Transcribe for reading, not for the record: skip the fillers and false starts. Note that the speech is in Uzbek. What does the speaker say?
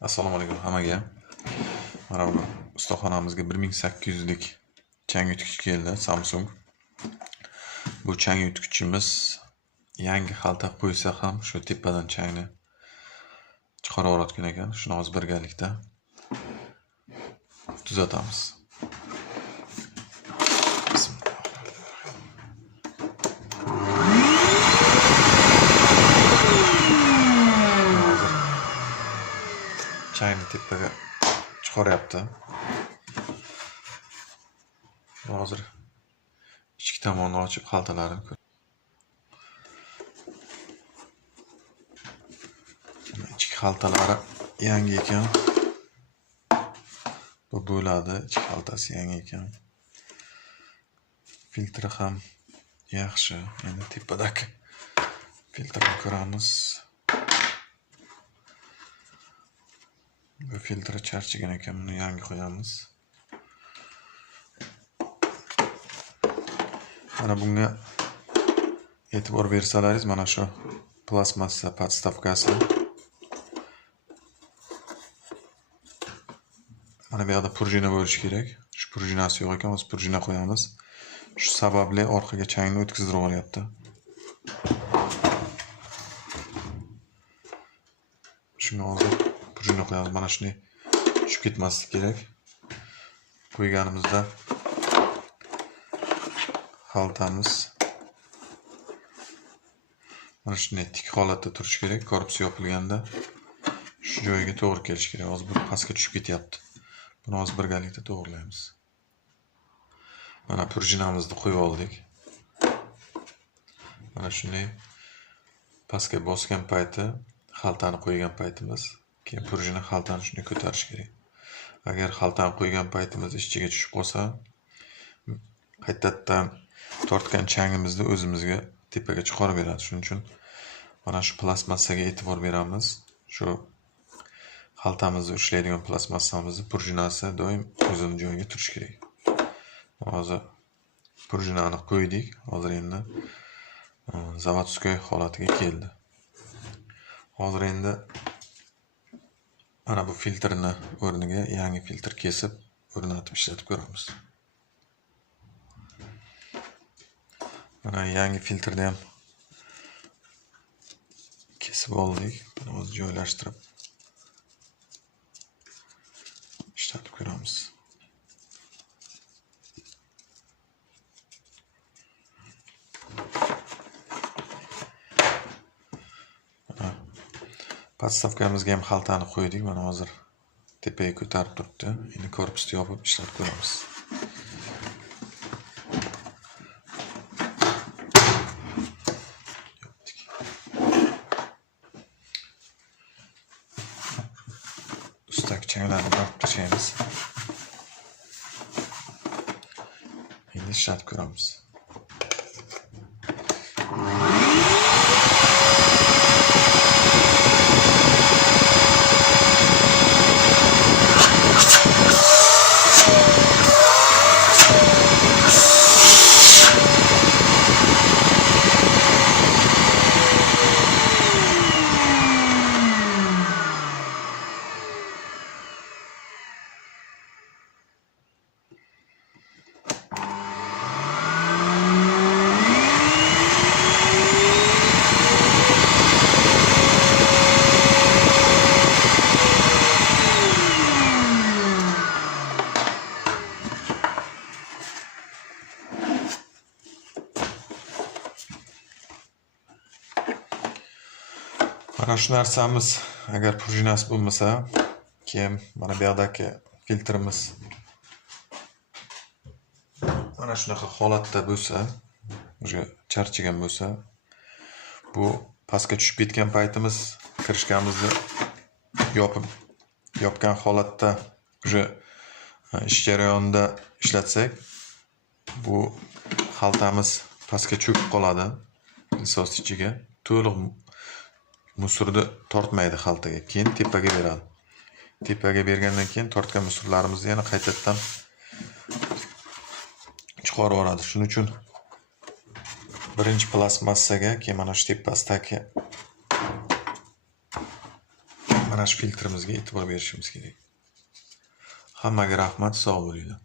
Assalomu alaykum hammaga. Mana bu ustaxonamizga 1800 lik chang yutgich keldi, Samsung. Bu chang yutgichimiz yangi xalta qo'ysa ham shu tepadan changni chiqarib yuboradigan ekan. Shuni hozir birgalikda tuzatamiz. Changni tepaga chiqaryapti. Hozir ichki tomonni ochib xaltalarini ichki xaltalari yangi ekan. Bu bo'ladi, ichki xaltasi yangi ekan. Filtri ham yaxshi. Endi tepadagi filtrni ko'ramiz. Bu filtri charchagan ekan, buni yangi qo'yamiz. Mana bunga e'tibor bersalaringiz, mana shu plastmassa podstavkasi. Mana bu yerda prujina bo'lishi kerak. Shu prujinasi yo'q ekan, biz prujina qo'yamiz. Shu sababli orqaga changni o'tkazib yuboryapti. Shuni hozir prujina qo'yamiz. Mana shunday tushib ketmasligi kerak. Qo'yganimizda xaltamiz mana shunday tik holatda turishi kerak. Korpusi yopilganda shu joyiga to'g'ri kelishi kerak. Hozir bu pastga tushib ketyapti. Buni hozir birgalikda to'g'rilaymiz. Mana prujinamizni qo'yib oldik. Mana shunday pastga bosgan payti, xaltani qo'ygan paytimiz, keyin prujina xaltani shunday ko'tarish kerak. Agar xaltani qo'ygan paytimiz ichiga tushib qolsa, qaytadan tortgan changimizni o'zimizga tepaga chiqarib beradi. Shuning uchun mana shu plastmassaga e'tibor beramiz. Shu xaltamizni ushlaydigan plastmassamizni prujinasi doim o'zini joyiga turishi kerak. Hozir prujinani qo'ydik. Hozir endi zavodskoy holatiga keldi. Hozir endi mana bu filtrni o'rniga yangi filtr kesib, o'rnatib ishlatib ko'ramiz. Mana yangi filtrni ham kesib oldik. Buni hozir joylashtirib ishlatib ko'ramiz. Podstavkamizga ham xaltani qo'ydik. Mana hozir tepaga ko'tarib turibdi. Endi korpusni yopib ishlatib ko'ramiz. Ustaki changlarni tortib tashlaymiz. Endi ishlatib ko'ramiz. Mana shu narsamiz agar prujinasi bo'lmasa, keyin mana bu yerdagi filtrimiz mana shunaqa holatda bo'lsa, o'sha charchagan bo'lsa, bu pastga tushib ketgan paytimiz kirishkamizni yopgan holatda o'sha ish jarayonida ishlatsak, bu xaltamiz pastga cho'kib qoladi. Insos ichiga to'liq musurni tortmaydi xaltaga, keyin tepaga beradi. Tepaga bergandan keyin tortgan musurlarimizni yana qaytadan chiqarib yuboradi. Shuning uchun birinchi plastmassaga, keyin mana shu tepasidagi Mana shu filtrimizga e'tibor berishimiz kerak. Hammaga rahmat, sog' bo'linglar.